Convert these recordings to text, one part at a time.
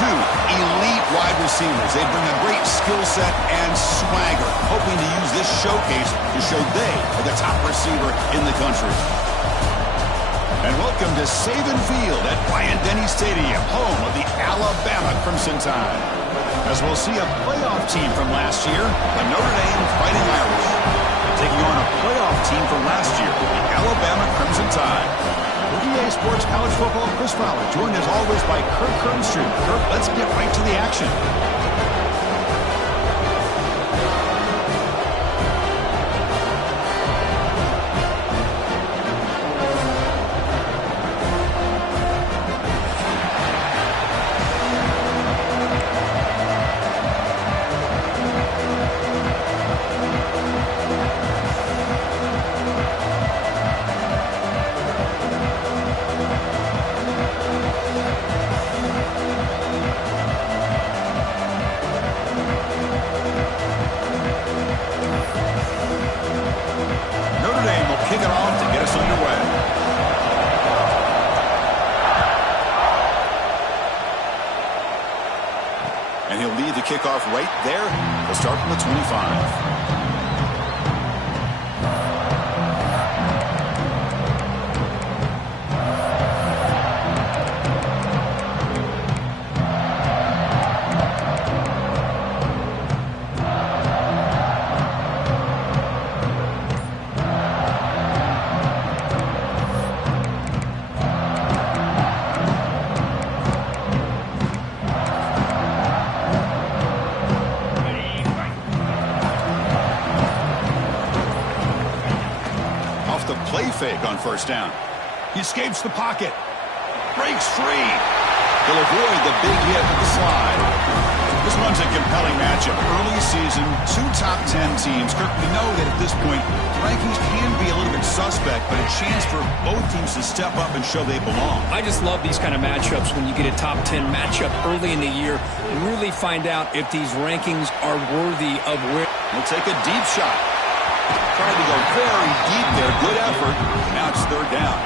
two elite wide receivers. They bring a great skill set and swagger, hoping to use this showcase to show they are the top receiver in the country. And welcome to Saban Field at Bryant-Denny Stadium, home of the Alabama Crimson Tide. As we'll see a playoff team from last year, the Notre Dame Fighting Irish, taking on a playoff team from last year, the Alabama Crimson Tide. With EA Sports College Football, Chris Fowler, joined as always by Kirk Kernstrom. Kirk, let's get right to the action. Kickoff right there. We'll start from the 25. Fake on first down. He escapes the pocket. Breaks free. He'll avoid the big hit with the slide. This one's a compelling matchup. Early season, two top 10 teams. Kirk, we know that at this point, rankings can be a little bit suspect, but a chance for both teams to step up and show they belong. I just love these kind of matchups when you get a top 10 matchup early in the year and really find out if these rankings are worthy of where. He'll take a deep shot. Trying to go very deep there. Good effort. Now it's third down.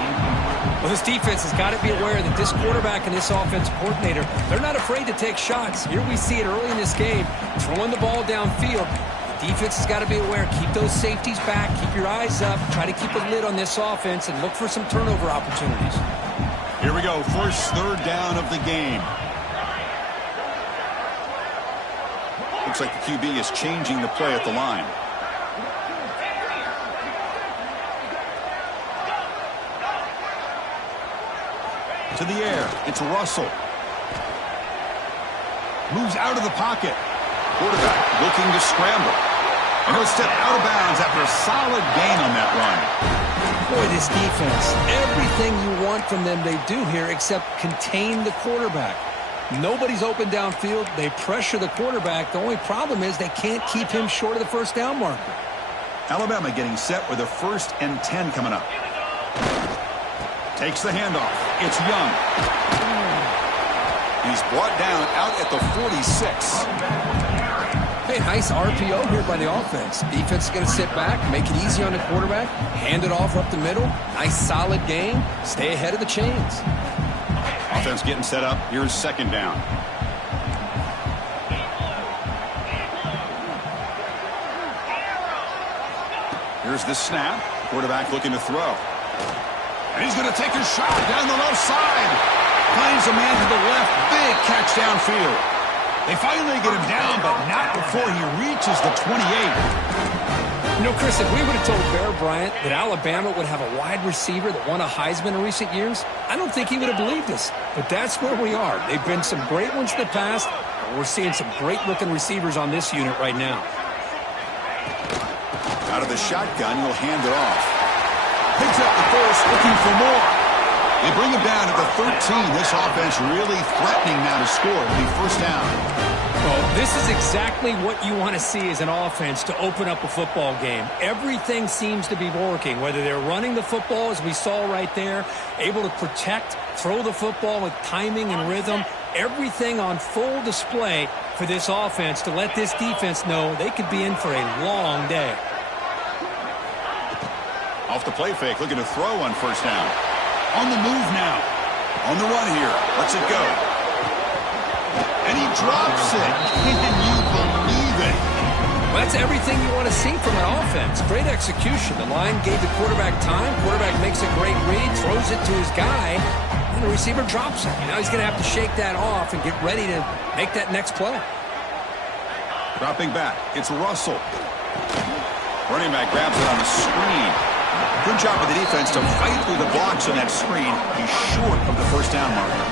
Well, this defense has got to be aware that this quarterback and this offensive coordinator, they're not afraid to take shots. Here we see it early in this game, throwing the ball downfield. The defense has got to be aware. Keep those safeties back. Keep your eyes up. Try to keep a lid on this offense and look for some turnover opportunities. Here we go. First third down of the game. Looks like the QB is changing the play at the line. To the air. It's Russell. Moves out of the pocket. Quarterback looking to scramble. And he'll step out of bounds after a solid gain on that run. Boy, this defense, everything you want from them they do here except contain the quarterback. Nobody's open downfield. They pressure the quarterback. The only problem is they can't keep him short of the first down marker. Alabama getting set with a 1st and 10 coming up. Takes the handoff. It's Young. He's brought down out at the 46. Hey, nice RPO here by the offense. Defense is going to sit back, make it easy on the quarterback, hand it off up the middle. Nice solid game. Stay ahead of the chains. Offense getting set up. Here's second down. Here's the snap. Quarterback looking to throw. And he's going to take a shot down the left side. Finds a man to the left. Big catch downfield. They finally get him down, but not before he reaches the 28. You know, Chris, if we would have told Bear Bryant that Alabama would have a wide receiver that won a Heisman in recent years, I don't think he would have believed us. But that's where we are. They've been some great ones in the past, but we're seeing some great-looking receivers on this unit right now. Out of the shotgun, he'll hand it off. Picks up the first, looking for more. They bring him down at the 13. This offense really threatening now to score. It'll be first down. Well, this is exactly what you want to see as an offense to open up a football game. Everything seems to be working, whether they're running the football, as we saw right there, able to protect, throw the football with timing and rhythm. Everything on full display for this offense to let this defense know they could be in for a long day. Off the play fake, looking to throw on first down. On the move now. On the run here. Lets it go. drops it. Can you believe it? Well, that's everything you want to see from an offense. Great execution. The line gave the quarterback time. Quarterback makes a great read, throws it to his guy, and the receiver drops it. Now he's going to have to shake that off and get ready to make that next play. Dropping back, it's Russell. Running back grabs it on the screen. Good job of the defense to fight through the blocks on that screen. He's short of the first down marker.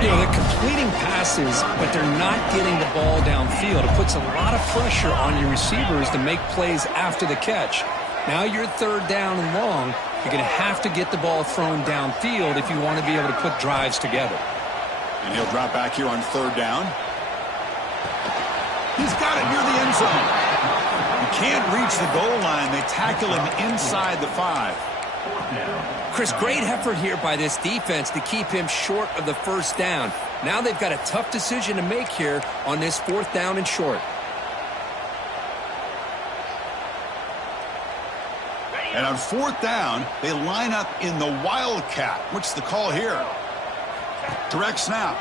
You know, they're completing passes, but they're not getting the ball downfield. It puts a lot of pressure on your receivers to make plays after the catch. Now you're third down and long. You're going to have to get the ball thrown downfield if you want to be able to put drives together. And he'll drop back here on third down. He's got it near the end zone. He can't reach the goal line. They tackle him inside the 5. Chris, great effort here by this defense to keep him short of the first down. Now they've got a tough decision to make here on this fourth down and short. And on fourth down, they line up in the Wildcat. What's the call here? Direct snap.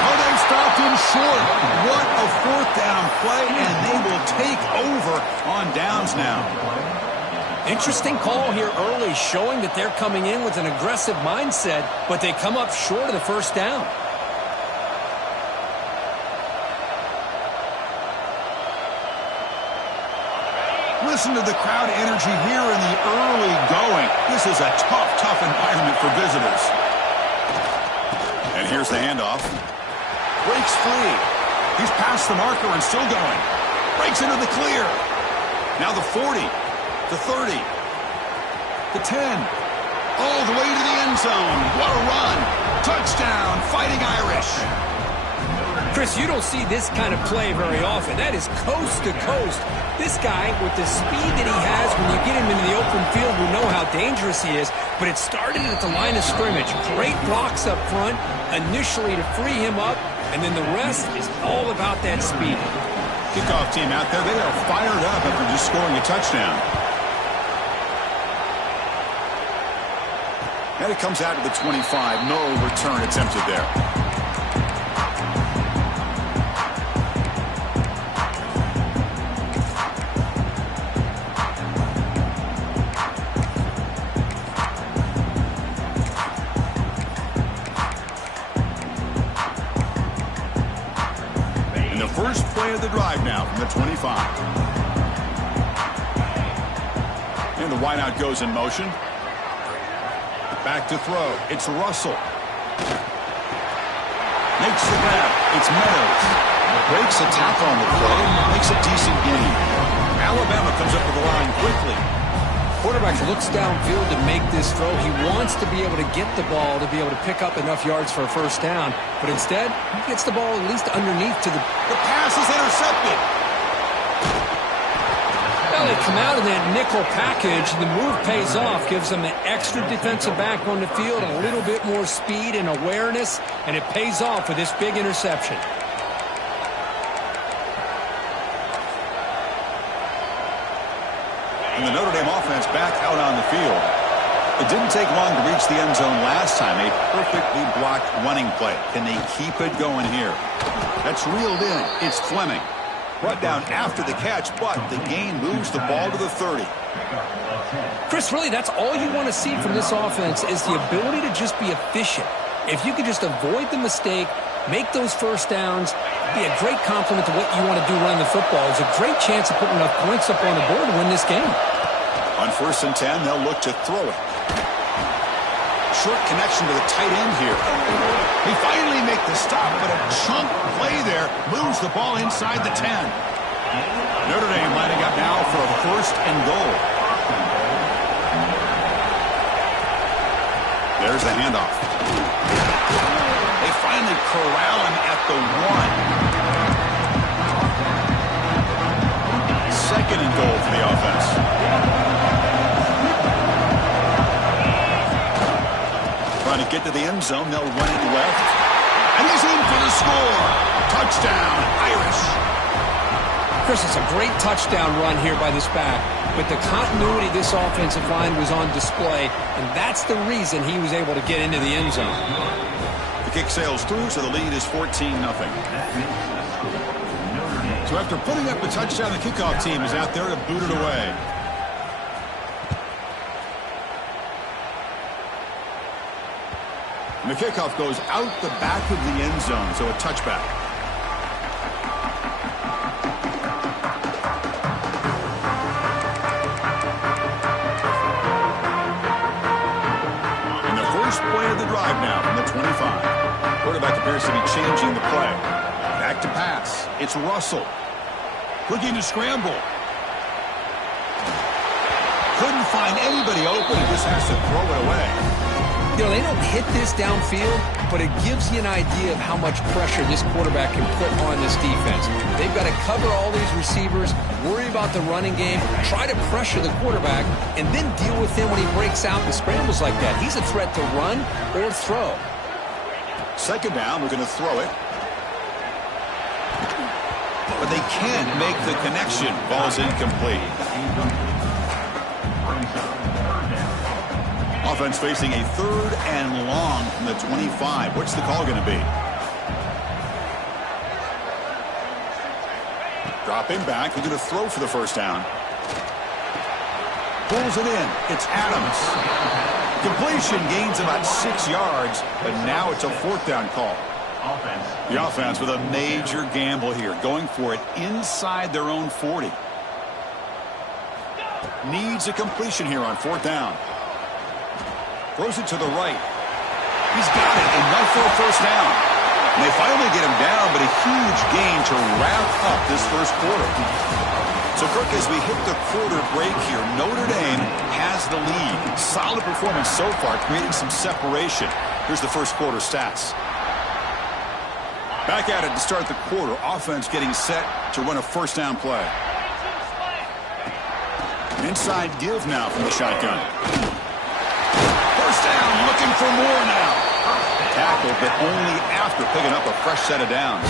Oh, they stopped him short. What a fourth down play, and they will take over on downs now. Interesting call here early, showing that they're coming in with an aggressive mindset, but they come up short of the first down. Listen to the crowd energy here in the early going. This is a tough environment for visitors. And here's the handoff. Breaks free. He's past the marker and still going. Breaks into the clear. Now the 40, the 30, the 10, all the way to the end zone. What a run. Touchdown, Fighting Irish. Chris, you don't see this kind of play very often. That is coast to coast. This guy, with the speed that he has, when you get him into the open field, we know how dangerous he is. But it started at the line of scrimmage. Great blocks up front, initially to free him up, and then the rest is all about that speed. Kickoff team out there, they are fired up after just scoring a touchdown. And it comes out to the 25. No return attempted there. First play of the drive now from the 25. And the wideout goes in motion. Back to throw. It's Russell. Makes the grab. It's Meadows. Breaks a tackle on the play. Makes a decent gain. Alabama comes up with the line quickly. Quarterback looks downfield to make this throw. He wants to be able to get the ball to be able to pick up enough yards for a first down. But instead, he gets the ball at least underneath to the... The pass is intercepted. Well, they come out of that nickel package. The move pays off. Gives them an extra defensive back on the field, a little bit more speed and awareness, and it pays off with this big interception. And the Notre Dame offense back out on the field. It didn't take long to reach the end zone last time. A perfectly blocked running play. Can they keep it going here? That's reeled in. It's Fleming. Brought down after the catch, but the gain moves the ball to the 30. Chris, really, that's all you want to see from this offense is the ability to just be efficient. If you could just avoid the mistake, make those first downs, be a great compliment to what you want to do running the football. It's a great chance of putting enough points up on the board to win this game. On 1st and 10, they'll look to throw it. Short connection to the tight end here. They finally make the stop, but a chunk play there moves the ball inside the 10. Notre Dame lining up now for a 1st and goal. There's the handoff. They finally corral him at the 1. 2nd and goal for the offense. Trying to get to the end zone, they'll run it left. And he's in for the score. Touchdown, Irish. Chris, it's a great touchdown run here by this back. But the continuity of this offensive line was on display, and that's the reason he was able to get into the end zone. The kick sails through, so the lead is 14-0. So after putting up a touchdown, the kickoff team is out there to boot it away. And the kickoff goes out the back of the end zone, so a touchback. And the first play of the drive now from the 25. Quarterback appears to be changing the play. Back to pass. It's Russell. Looking to scramble. Couldn't find anybody open. He just has to throw it away. You know, they don't hit this downfield, but it gives you an idea of how much pressure this quarterback can put on this defense. They've got to cover all these receivers, worry about the running game, try to pressure the quarterback, and then deal with him when he breaks out and scrambles like that. He's a threat to run or throw. Second down, we're going to throw it. But they can't make the connection. Ball's incomplete. Offense facing a 3rd and long from the 25. What's the call going to be? Dropping back. We're going to throw for the first down. Pulls it in. It's Adams. Completion gains about 6 yards, but now it's a 4th down call. The offense with a major gamble here, going for it inside their own 40. Needs a completion here on 4th down. Throws it to the right. He's got it, enough for a first down. And they finally get him down, but a huge gain to wrap up this first quarter. So, Kirk, as we hit the quarter break here, Notre Dame has the lead. Solid performance so far, creating some separation. Here's the first quarter stats. Back at it to start the quarter. Offense getting set to run a first down play. Inside give now from the shotgun. First down, looking for more now. Tackle, but only after picking up a fresh set of downs.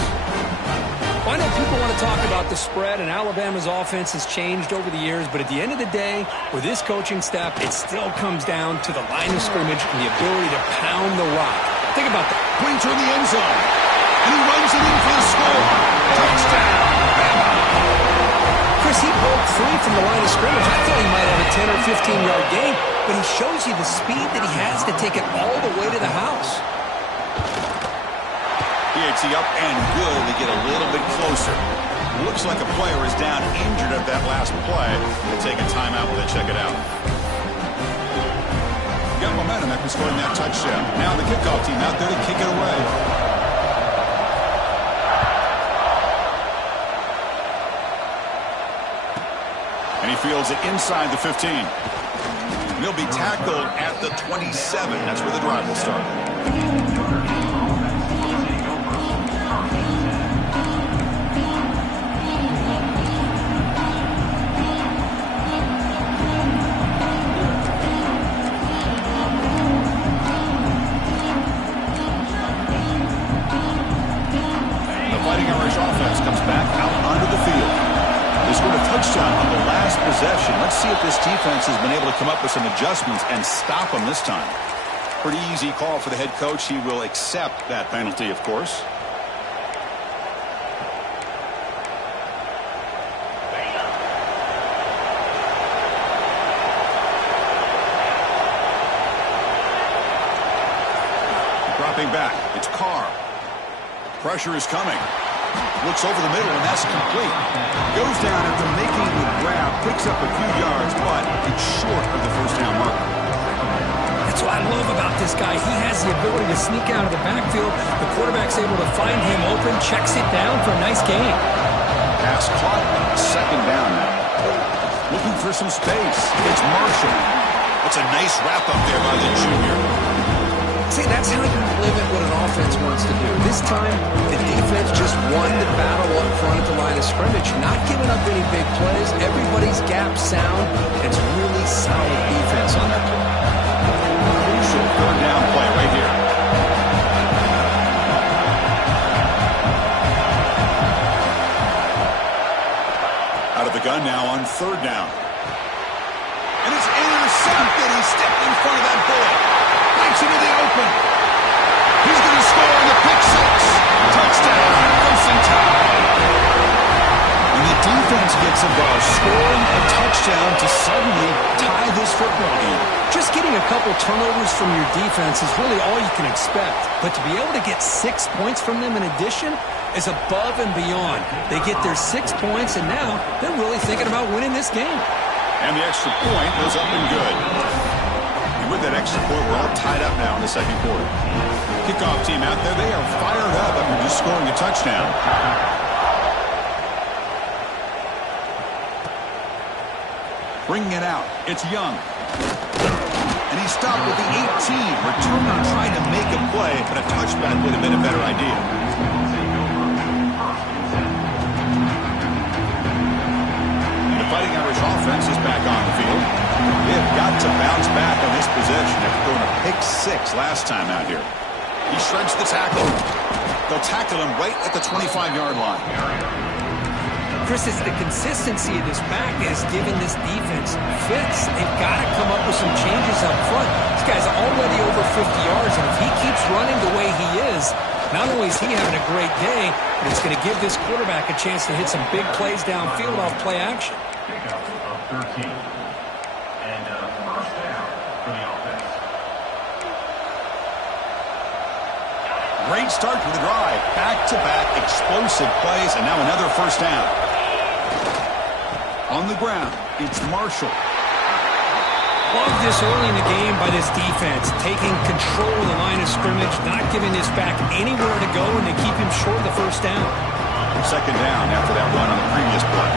I know people want to talk about the spread, and Alabama's offense has changed over the years, but at the end of the day, with this coaching staff, it still comes down to the line of scrimmage and the ability to pound the rock. Think about that. Pointer in the end zone. And he runs it in for the score. Touchdown. Chris, he broke free from the line of scrimmage. I thought he might have a 10 or 15-yard gain, but he shows you the speed that he has to take it all the way to the house. PAT up and good to get a little bit closer. Looks like a player is down injured at that last play. We'll take a timeout while they check it out. Got momentum after scoring that touchdown. Now the kickoff team out there to kick it away. And he fields it inside the 15. And he'll be tackled at the 27. That's where the drive will start. The Fighting Irish offense comes back out onto the field. They scored a touchdown on the last possession. Let's see if this defense has been able to come up with some adjustments and stop them this time. Pretty easy call for the head coach. He will accept that penalty, of course. Dropping back. It's Carr. Pressure is coming. Looks over the middle, and that's complete. Goes down after making the grab, picks up a few yards, but it's short of the first down marker. That's what I love about this guy. He has the ability to sneak out of the backfield. The quarterback's able to find him open, checks it down for a nice gain. Pass caught, second down now. Looking for some space. It's Marshall. That's a nice wrap-up there by the junior. See, that's how you limit what an offense wants to do. This time, the defense just won the battle up front at the line of scrimmage, not giving up any big plays. Everybody's gap sound. It's really solid defense on that play. Crucial third down play right here. Out of the gun now on third down. And it's intercepted. He stepped in front of that bullet. Breaks into the open. He's going to score. score on the pick six. Touchdown, Crimson Tide. And the defense gets involved, scoring a touchdown to suddenly tie this football game. Just getting a couple turnovers from your defense is really all you can expect. But to be able to get 6 points from them in addition is above and beyond. They get their 6 points, and now they're really thinking about winning this game. And the extra point was up and good. And with that extra point, we're all tied up now in the second quarter. Kickoff team out there, they are fired up after just scoring a touchdown. Bringing it out, it's Young. And he stopped with the 18. Returner trying to make a play, but a touchback would have been a better idea. And the Fighting Irish offense is back on the field. They have got to bounce back on this possession after throwing a pick six last time out here. He shreds the tackle. They'll tackle him right at the 25-yard line. Chris, it's the consistency of this back that is giving this defense fits. They've got to come up with some changes up front. This guy's already over 50 yards, and if he keeps running the way he is, not only is he having a great day, but it's going to give this quarterback a chance to hit some big plays downfield off play action. Pickup of 13. And first down for the offense. Great start to the drive. Back-to-back explosive plays, and now another first down. On the ground, it's Marshall. Love this early in the game by this defense, taking control of the line of scrimmage, not giving this back anywhere to go, and they keep him short of the first down. Second down after that run on the previous play.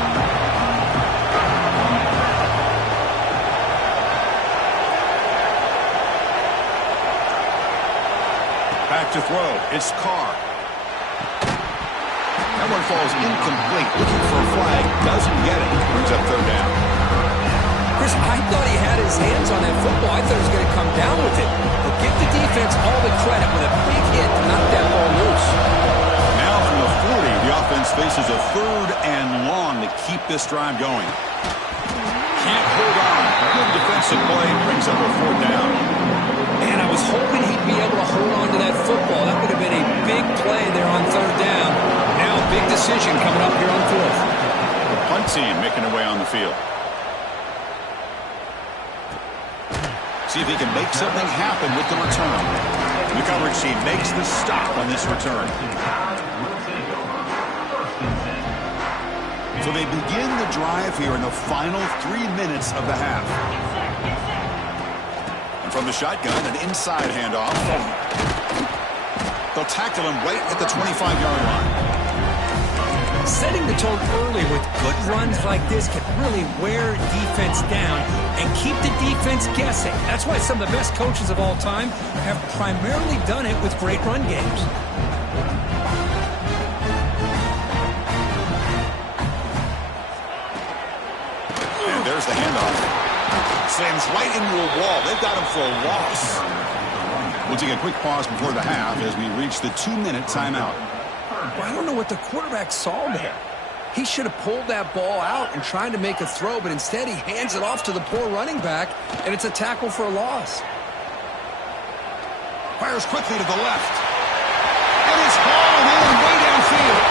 Back to throw. It's Carr. That one falls incomplete. Looking for a flag. Doesn't get it. Brings up third down. Chris, I thought he had his hands on that football. I thought he was going to come down with it. But give the defense all the credit with a big hit to knock that ball loose. Now from the 40, the offense faces a third and long to keep this drive going. Can't hold on. Good defensive play. Brings up a fourth down. Man, I was hoping he'd be able to hold on to that football. That would have been a big play there on third down. Now a big decision coming up here on fourth. The punt team making their way on the field. See if he can make something happen with the return. The coverage team makes the stop on this return. So they begin the drive here in the final 3 minutes of the half. From the shotgun, an inside handoff. They'll tackle him right at the 25-yard line. Setting the tone early with good runs like this can really wear defense down and keep the defense guessing. That's why some of the best coaches of all time have primarily done it with great run games. And there's the handoff. Slams right into a wall. They've got him for a loss. We'll take a quick pause before the half as we reach the 2-minute timeout. Well, I don't know what the quarterback saw there. He should have pulled that ball out and tried to make a throw, but instead he hands it off to the poor running back, and it's a tackle for a loss. Fires quickly to the left. And it's hauled in way downfield.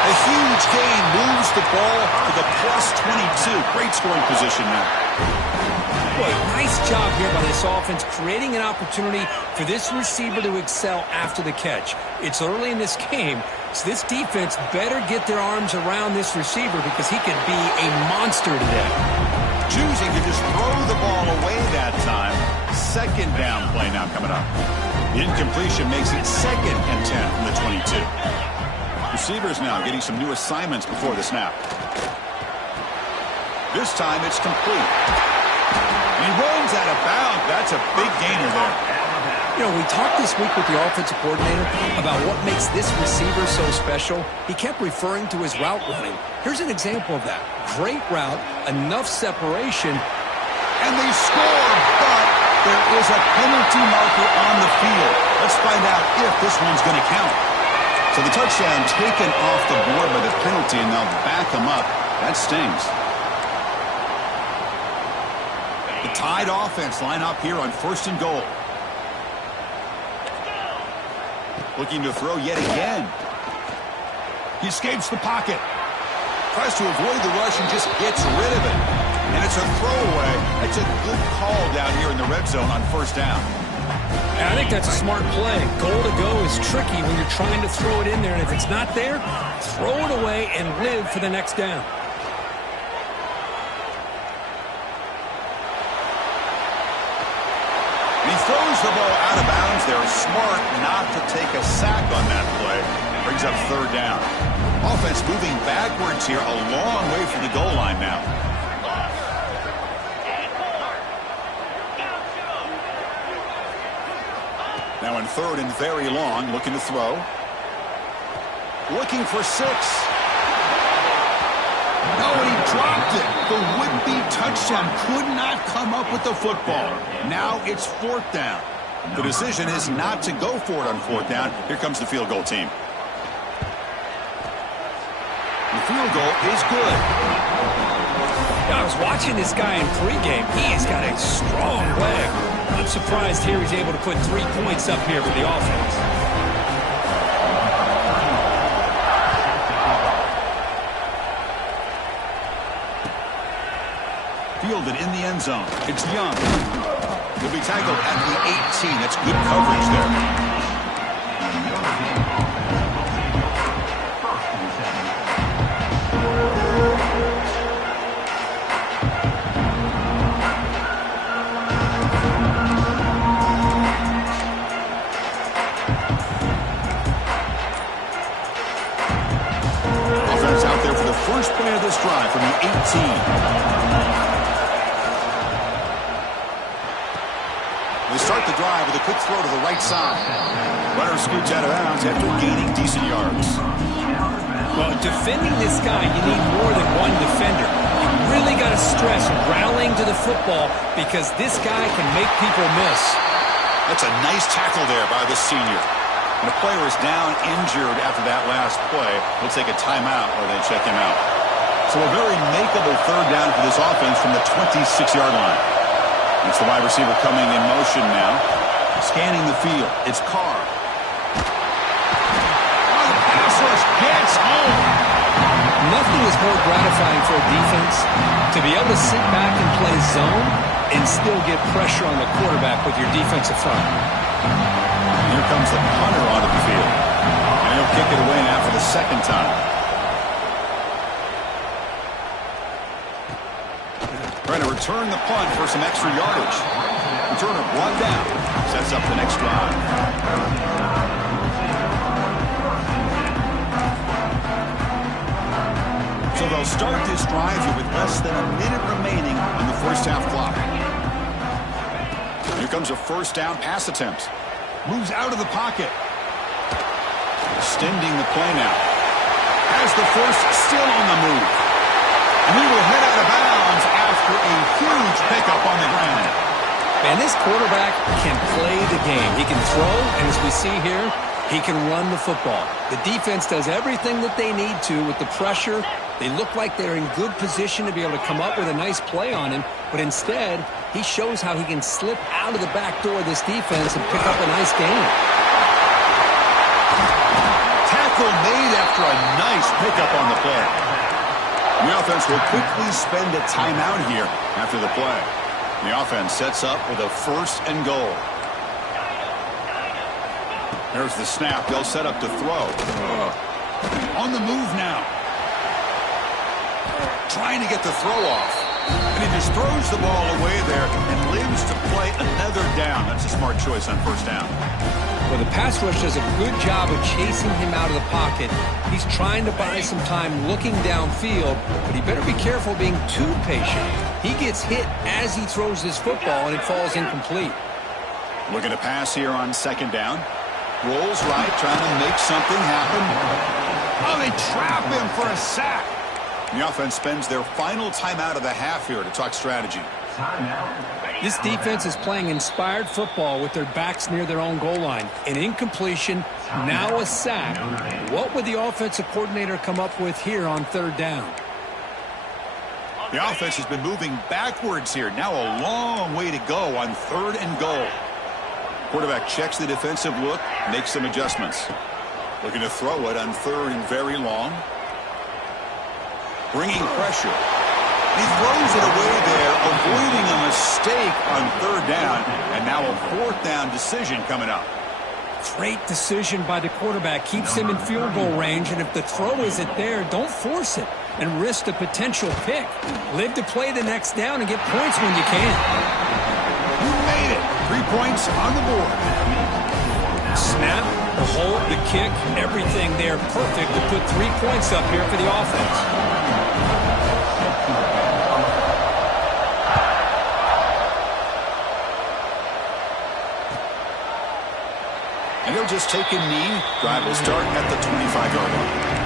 A huge gain moves the ball to the +22. Great scoring position now. Boy, nice job here by this offense, creating an opportunity for this receiver to excel after the catch. It's early in this game, so this defense better get their arms around this receiver because he could be a monster today. Choosing to just throw the ball away that time. Second down play now coming up. The incompletion makes it 2nd and 10 from the 22. Receivers now getting some new assignments before the snap. This time it's complete. He runs out of bounds. That's a big gainer there. You know, we talked this week with the offensive coordinator about what makes this receiver so special. He kept referring to his route running. Here's an example of that. Great route, enough separation. And they score, but there is a penalty marker on the field. Let's find out if this one's going to count. So the touchdown taken off the board by the penalty, and they'll back him up. That stings. The Tide offense line up here on 1st and goal. Looking to throw yet again. He escapes the pocket. Tries to avoid the rush and just gets rid of it. And it's a throwaway. That's a good call down here in the red zone on first down. I think that's a smart play. Goal to go is tricky when you're trying to throw it in there, and if it's not there, throw it away and live for the next down. He throws the ball out of bounds there. Smart not to take a sack on that play. Brings up third down. Offense moving backwards here, a long way from the goal line now. Now in third and very long, looking to throw. Looking for 6. No, and he dropped it. The would-be touchdown could not come up with the football. Now it's fourth down. The decision is not to go for it on fourth down. Here comes the field goal team. The field goal is good. I was watching this guy in pregame. He has got a strong leg. I'm surprised here he's able to put 3 points up here for the offense. Fielded in the end zone. It's Young. He'll be tackled at the 18. That's good coverage there. Offense out there for the first play of this drive from the 18. They start the drive with a quick throw to the right side. Runner scoots out of bounds after gaining decent yards. Well, defending this guy, you need more than one defender. You really got to stress rallying to the football because this guy can make people miss. That's a nice tackle there by the senior. And the player is down injured after that last play. We'll take a timeout while they check him out. So a very makeable third down for this offense from the 26-yard line. It's the wide receiver coming in motion now. Scanning the field. It's Carr. Oh, the pass rush gets home. Nothing is more gratifying for a defense to be able to sit back and play zone and still get pressure on the quarterback with your defensive front. Here comes the punter onto the field. And he'll kick it away now for the second time. Trying to return the punt for some extra yardage. Returner brought down. Sets up the next drive. So they'll start this drive here with less than a minute remaining on the first half clock. Here comes a first down pass attempt. Moves out of the pocket. Extending the play now. Has the first, still on the move. And he will head out of bounds after a huge pickup on the ground. Man, this quarterback can play the game. He can throw, and as we see here, he can run the football. The defense does everything that they need to with the pressure. They look like they're in good position to be able to come up with a nice play on him, but instead, he shows how he can slip out of the back door of this defense and pick up a nice gain. Tackle made after a nice pickup on the play. The offense will quickly spend a timeout here after the play. The offense sets up with a first and goal. There's the snap. They'll set up to throw. On the move now. Trying to get the throw off. And he just throws the ball away there and lives to play another down. That's a smart choice on first down. Well, the pass rush does a good job of chasing him out of the pocket. He's trying to buy some time looking downfield, but he better be careful being too patient. He gets hit as he throws this football, and it falls incomplete. Looking to pass here on second down. Rolls right, trying to make something happen. Oh, they trap him for a sack. The offense spends their final timeout of the half here to talk strategy. This defense is playing inspired football with their backs near their own goal line. An incompletion, now a sack. What would the offensive coordinator come up with here on third down? The offense has been moving backwards here. Now a long way to go on third and goal. Quarterback checks the defensive look, makes some adjustments. Looking to throw it on 3rd and very long. Bringing pressure. He throws it away there, avoiding a mistake on 3rd down, and now a 4th down decision coming up. Great decision by the quarterback. Keeps him in field goal range, and if the throw isn't there, don't force it and risk a potential pick. Live to play the next down and get points when you can. You made it. 3 points on the board. Snap, the hold, the kick, everything there perfect to put 3 points up here for the offense. And he'll just take a knee. Drive will start at the 25-yard line.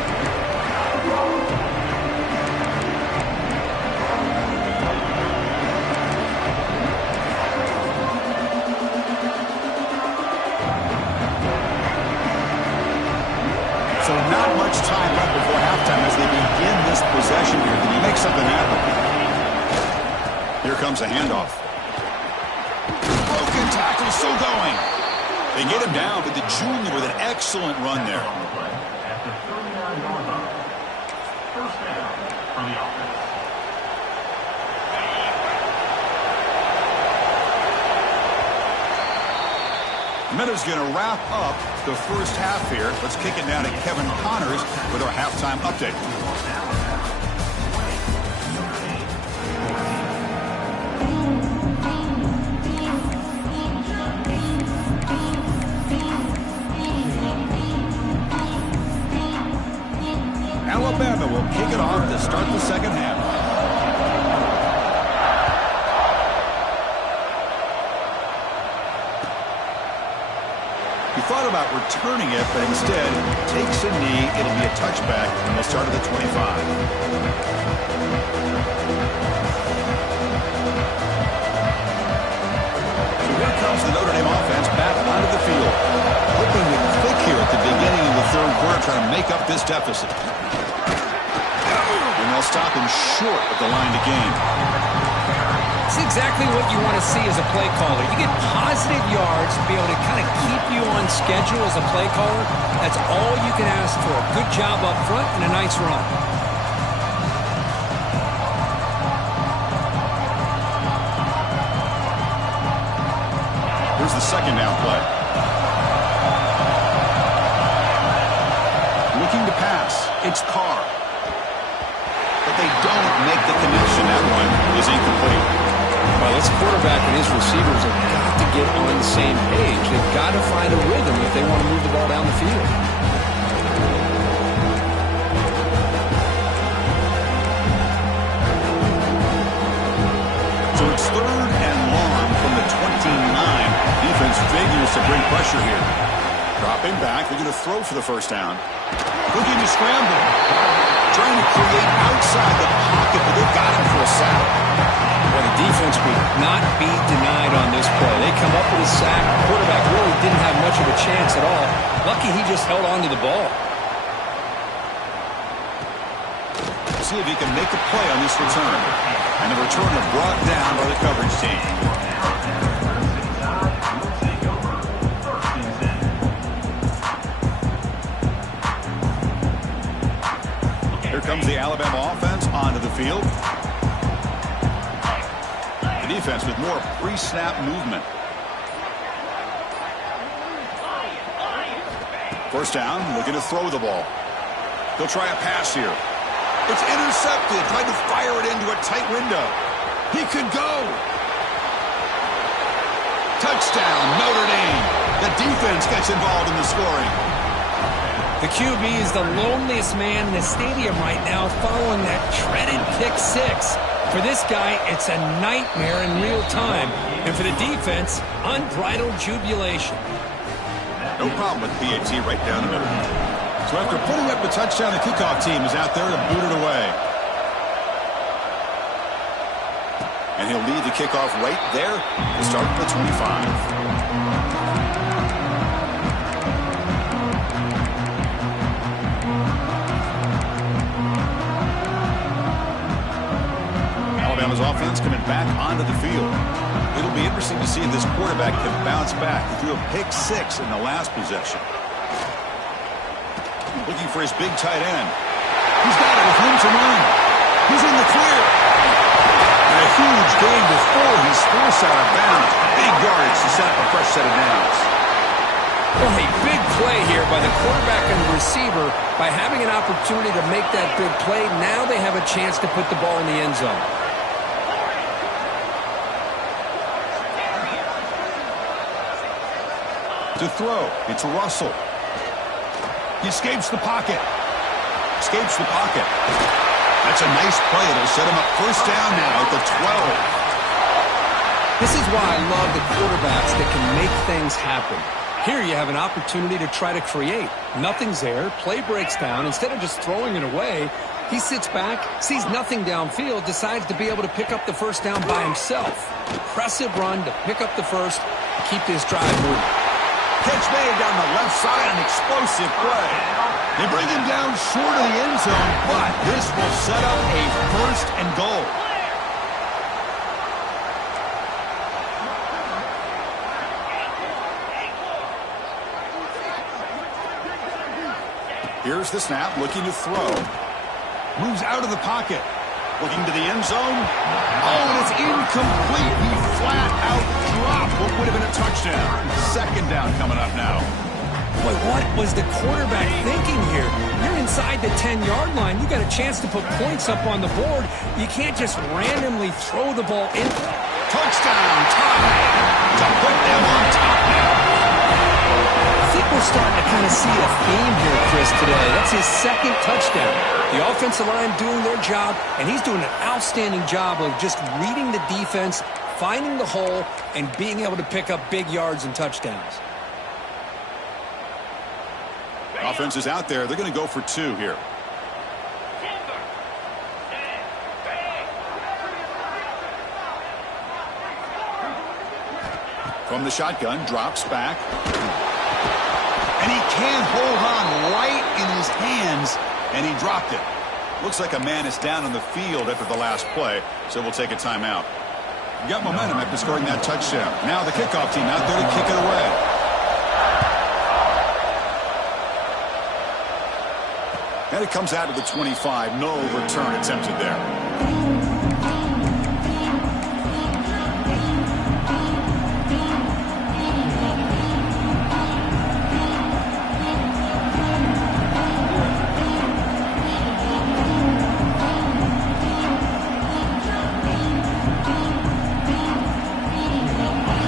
So not much time left before halftime as they begin this possession here. Can you make something happen? Here comes a handoff. Broken tackle still going. They get him down, but the junior with an excellent run there. At the 39-yard line. First down for the offense. Miller's going to wrap up the first half here. Let's kick it down to Kevin Connors with our halftime update. Alabama will kick it off to start the second half. He thought about returning it, but instead takes a knee. It'll be a touchback, and they'll start at the 25. So here comes the Notre Dame offense back onto the field. Hoping to click here at the beginning of the third quarter, trying to make up this deficit. And they'll stop him short of the line to gain. It's exactly what you want to see as a play caller. You get positive yards to be able to kind of keep you on schedule as a play caller. That's all you can ask for. Good job up front and a nice run. Here's the second down play. Looking to pass. It's Carr. But they don't make the connection. That one is incomplete. Well, this quarterback and his receivers have got to get on the same page. They've got to find a rhythm if they want to move the ball down the field. So it's 3rd and long from the 29. Defense figures to bring pressure here. Dropping back. They're going to throw for the first down. Looking to scramble. Trying to create outside the pocket, but they've got him for a sack. Well, the defense would not be denied on this play. They come up with a sack. The quarterback really didn't have much of a chance at all. Lucky he just held on to the ball. See if he can make a play on this return. And the returner brought down by the coverage team. Here comes the Alabama offense onto the field. The defense with more pre-snap movement. First down, looking to throw the ball. They'll try a pass here. It's intercepted. Tried to fire it into a tight window. He could go. Touchdown, Notre Dame. The defense gets involved in the scoring. The QB is the loneliest man in the stadium right now following that dreaded pick six. For this guy, it's a nightmare in real time. And for the defense, unbridled jubilation. No problem with PAT right down the middle. So after putting up the touchdown, the kickoff team is out there to boot it away. And he'll lead the kickoff right there to start at the 25. Alabama's offense Downs coming back onto the field. It'll be interesting to see if this quarterback can bounce back. He threw a pick 6 in the last possession. Looking for his big tight end. He's got it with room to run. He's in the clear. And a huge gain before he's forced out of bounds. Big yardage to set up a fresh set of downs. Well, a big play here by the quarterback and the receiver. By having an opportunity to make that big play, now they have a chance to put the ball in the end zone. To throw, it's Russell. He escapes the pocket. Escapes the pocket. That's a nice play. It'll set him up first down now at the 12. This is why I love the quarterbacks that can make things happen. Here you have an opportunity to try to create. Nothing's there. Play breaks down. Instead of just throwing it away, he sits back, sees nothing downfield, decides to be able to pick up the first down by himself. Impressive run to pick up the first, keep this drive moving. Catch made down the left side, an explosive play. They bring him down short of the end zone, but this will set up a first and goal. Here's the snap, looking to throw. Moves out of the pocket. Looking to the end zone. Oh, and it's incomplete. He flat out dropped what would have been a touchdown. Second down coming up now. Boy, what was the quarterback thinking here? You're inside the 10-yard line. You got a chance to put points up on the board. You can't just randomly throw the ball in. Touchdown time to put them on top now. I think we're starting to kind of see a theme here, Chris, today. That's his second touchdown. The offensive line doing their job, and he's doing an outstanding job of just reading the defense, finding the hole, and being able to pick up big yards and touchdowns. Offense is out there. They're going to go for 2 here. From the shotgun, drops back. And he can't hold on right in his hands, and he dropped it. Looks like a man is down on the field after the last play, so we'll take a timeout. Got momentum after scoring that touchdown. Now the kickoff team out there to kick it away. And it comes out of the 25. No return attempted there.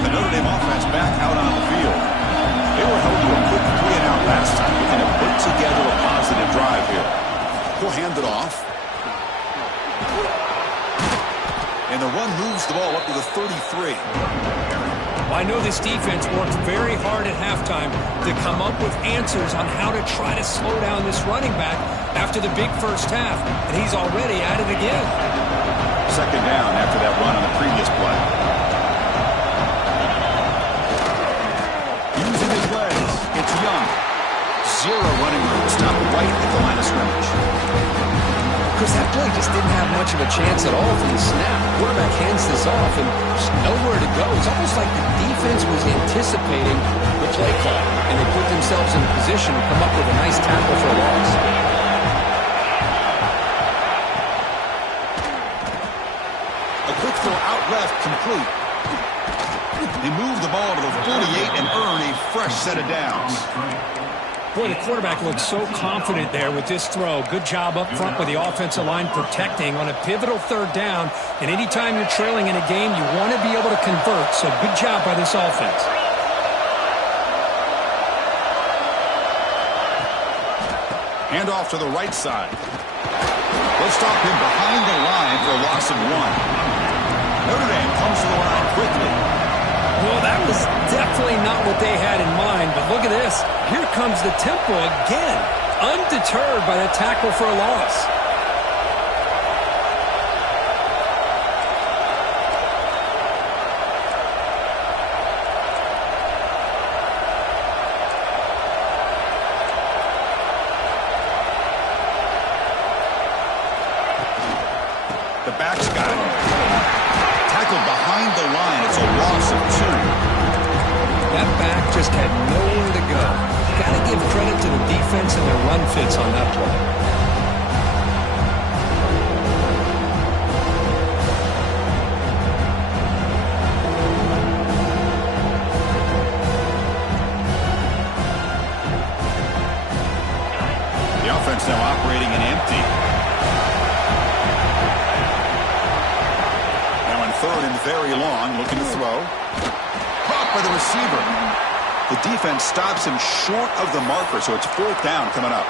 The Notre Dame offense back out on the field. They were held to a quick 3-and-out last time. They can have put together a positive drive here. He'll hand it off. And the run moves the ball up to the 33. Well, I know this defense worked very hard at halftime to come up with answers on how to try to slow down this running back after the big first half, and he's already at it again. Second down after that run on the previous play. Using his legs, it's Young. Zero running room. Stop right at the line of scrimmage. Chris, that play just didn't have much of a chance at all from the snap. Quarterback hands this off and just nowhere to go. It's almost like the defense was anticipating the play call, and they put themselves in a position to come up with a nice tackle for a loss. A quick throw out left, complete. They move the ball to the 48 and earn a fresh set of downs. Boy, the quarterback looks so confident there with this throw. Good job up front with the offensive line protecting on a pivotal third down. And anytime you're trailing in a game, you want to be able to convert. So good job by this offense. Handoff to the right side. They'll stop him behind the line for a loss of 1. Notre Dame comes to the line quickly. Well, that was definitely not what they had in mind, but look at this. Here comes the tempo again, undeterred by the tackle for a loss. The back's got it. quarterback just had nowhere to go. Got to give credit to the defense and their run fits on that play. The offense now operating in empty. Now in third and very long, looking to throw. Caught by the receiver. The defense stops him short of the marker, so it's fourth down coming up.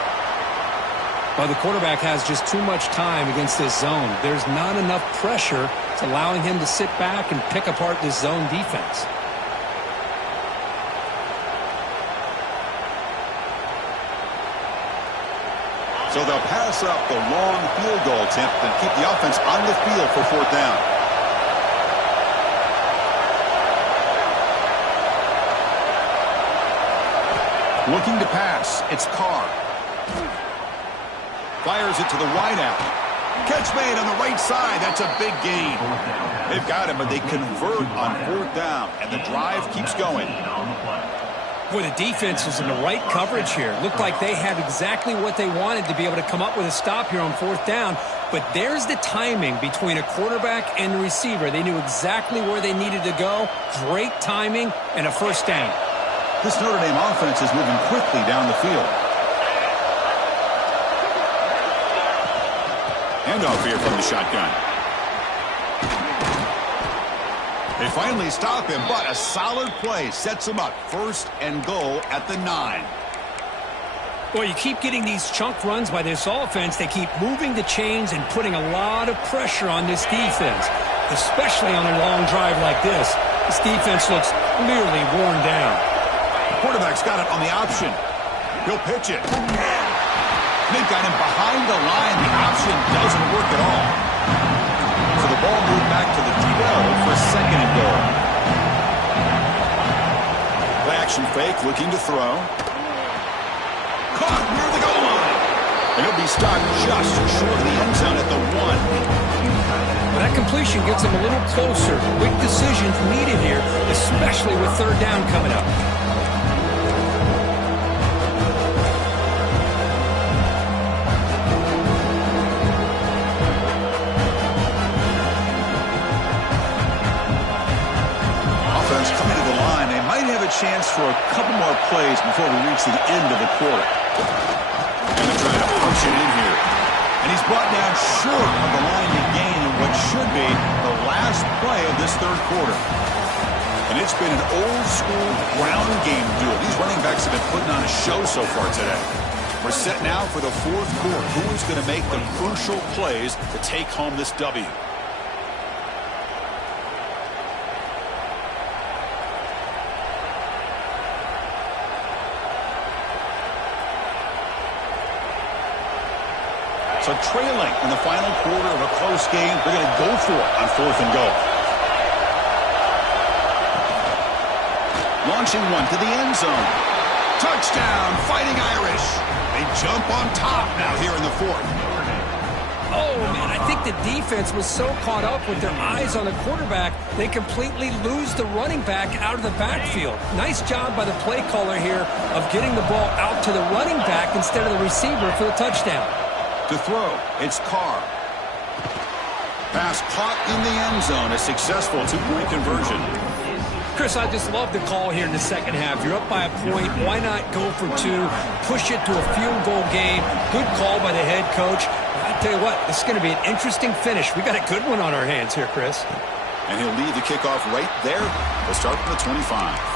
Well, the quarterback has just too much time against this zone. There's not enough pressure. It's allowing him to sit back and pick apart this zone defense. So they'll pass up the long field goal attempt and keep the offense on the field for fourth down. Looking to pass, it's Carr. Fires it to the wideout. Catch made on the right side. That's a big gain. They've got him, but they convert on fourth down, and the drive keeps going. Boy, the defense was in the right coverage here. Looked like they had exactly what they wanted to be able to come up with a stop here on fourth down. But there's the timing between a quarterback and the receiver. They knew exactly where they needed to go. Great timing and a first down. This Notre Dame offense is moving quickly down the field. Handoff here from the shotgun. They finally stop him, but a solid play sets him up. First and goal at the 9. Boy, you keep getting these chunk runs by this offense. They keep moving the chains and putting a lot of pressure on this defense, especially on a long drive like this. This defense looks clearly worn down. The quarterback's got it on the option. He'll pitch it. They've got him behind the line. The option doesn't work at all. So the ball moved back to the 12 for second and goal. Play action fake, looking to throw. Caught near the goal line. And he'll be stopped just short of the end zone at the 1. Well, that completion gets him a little closer. Quick decisions needed here, especially with third down coming up. Chance for a couple more plays before we reach the end of the quarter. And they're trying to punch it in here. And he's brought down short of the line to gain in what should be the last play of this third quarter. And it's been an old-school ground game duel. These running backs have been putting on a show so far today. We're set now for the fourth quarter. Who's going to make the crucial plays to take home this W? So trailing in the final quarter of a close game, they're going to go for it on fourth and goal. Launching one to the end zone. Touchdown, Fighting Irish. They jump on top now here in the fourth. Oh, man, I think the defense was so caught up with their eyes on the quarterback, they completely lose the running back out of the backfield. Nice job by the play caller here of getting the ball out to the running back instead of the receiver for the touchdown. To throw, it's Carr. Pass caught in the end zone, a successful two-point conversion. Chris, I just love the call here in the second half. You're up by a point. Why not go for two, push it to a field goal game? Good call by the head coach. I tell you what, this is going to be an interesting finish. We got a good one on our hands here, Chris. And he'll lead the kickoff right there. We'll start from the 25.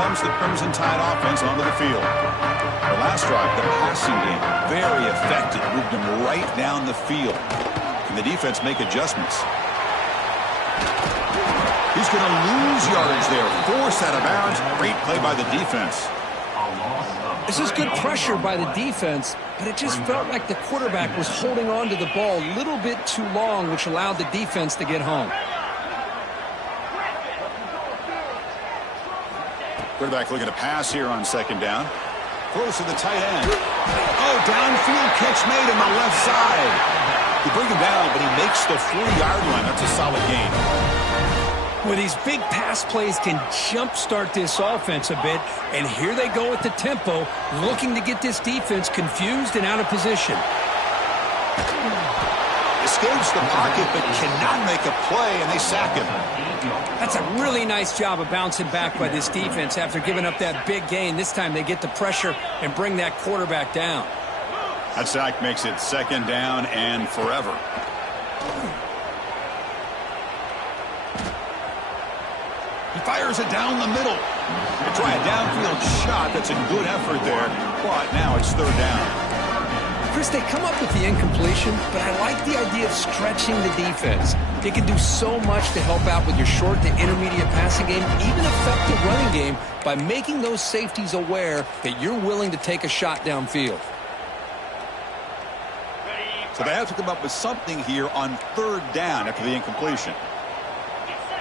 Comes the Crimson Tide offense onto the field. The last drive, the passing game, very effective. Moved them right down the field. Can the defense make adjustments? He's going to lose yardage there. Force out of bounds. Great play by the defense. This is good pressure by the defense, but it just felt like the quarterback was holding on to the ball a little bit too long, which allowed the defense to get home. Quarterback looking to pass here on second down. Throws to the tight end. Oh, downfield catch made on the left side. They bring him down, but he makes the 40-yard line. That's a solid gain. Well, these big pass plays can jumpstart this offense a bit, and here they go at the tempo, looking to get this defense confused and out of position. Escapes the pocket, but cannot make a play, and they sack him. That's a really nice job of bouncing back by this defense after giving up that big gain. This time they get the pressure and bring that quarterback down. That sack makes it 2nd down and forever. He fires it down the middle. They try a downfield shot. That's a good effort there, but now it's 3rd down. Chris, they come up with the incompletion, but I like the idea of stretching the defense. They can do so much to help out with your short to intermediate passing game, even affect the running game by making those safeties aware that you're willing to take a shot downfield. So they have to come up with something here on 3rd down after the incompletion.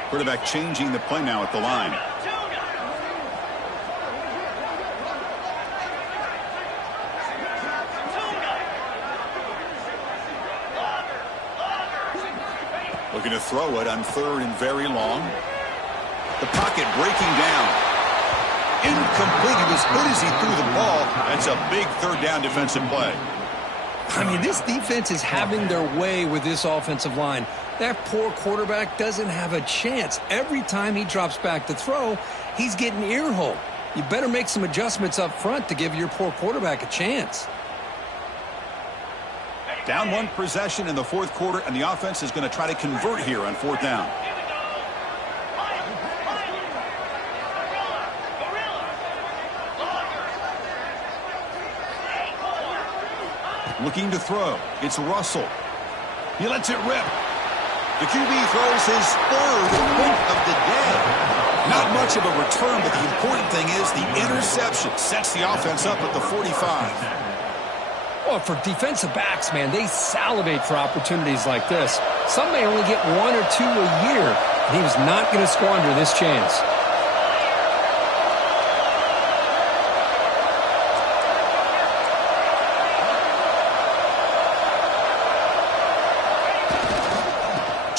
Quarterback changing the play now at the line. Looking to throw it on 3rd and very long. The pocket breaking down. Incomplete. He was good as he threw the ball. That's a big 3rd down defensive play. I mean, this defense is having their way with this offensive line. That poor quarterback doesn't have a chance. Every time he drops back to throw, he's getting earholed. You better make some adjustments up front to give your poor quarterback a chance. Down 1 possession in the 4th quarter, and the offense is going to try to convert here on 4th down. Looking to throw. It's Russell. He lets it rip. The QB throws his 3rd hit of the day. Not much of a return, but the important thing is the interception sets the offense up at the 45. Well, for defensive backs, man, they salivate for opportunities like this. Some may only get 1 or 2 a year, and he was not going to squander this chance.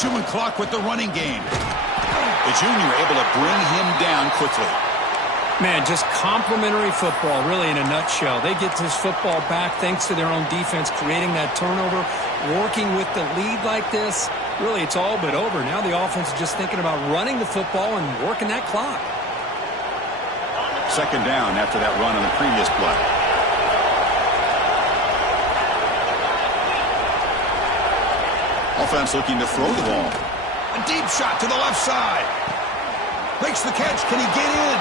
Chewing clock with the running game. The junior able to bring him down quickly. Man, just complimentary football, really, in a nutshell. They get this football back thanks to their own defense, creating that turnover, working with the lead like this. Really, it's all but over. Now the offense is just thinking about running the football and working that clock. 2nd down after that run on the previous play. Offense looking to throw the ball. A deep shot to the left side. Makes the catch. Can he get in?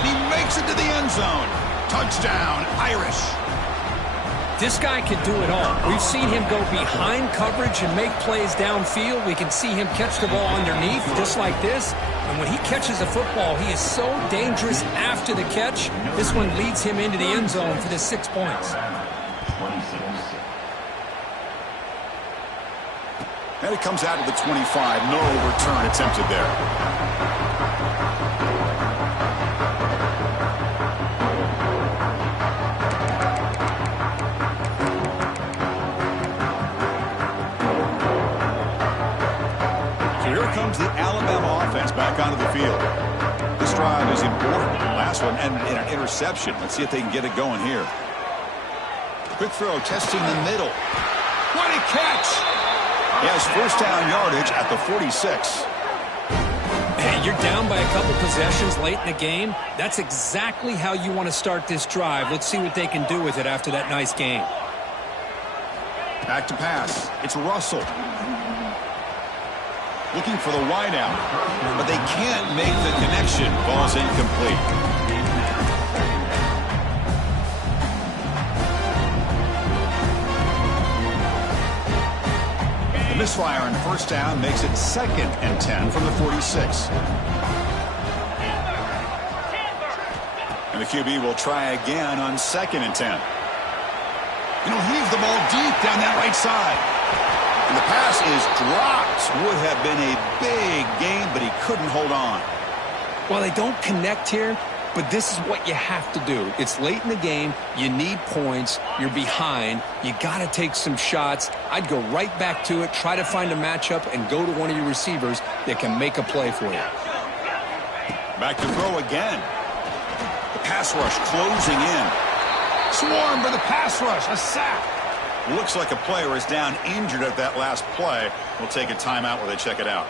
He makes it to the end zone. Touchdown, Irish. This guy can do it all. We've seen him go behind coverage and make plays downfield. We can see him catch the ball underneath just like this. And when he catches a football, he is so dangerous after the catch. This one leads him into the end zone for the 6 points. And it comes out of the 25. No return attempted there. The Alabama offense back onto the field. This drive is important. Last one and an interception. Let's see if they can get it going here. Quick throw, testing the middle. What a catch! He has 1st down yardage at the 46. Hey, you're down by a couple possessions late in the game. That's exactly how you want to start this drive. Let's see what they can do with it after that nice game. Back to pass. It's Russell. Looking for the wideout, but they can't make the connection. Ball's incomplete. The misfire on 1st down makes it 2nd and 10 from the 46. And the QB will try again on 2nd and 10. And he'll heave the ball deep down that right side. And the pass is dropped. Would have been a big game, but he couldn't hold on. Well, they don't connect here. But this is what you have to do. It's late in the game. You need points. You're behind. You got to take some shots. I'd go right back to it, try to find a matchup, and go to one of your receivers that can make a play for you. Back to throw again. The pass rush closing in. Swarm for the pass rush. A sack. Looks like a player is down injured at that last play. We'll take a timeout while they check it out.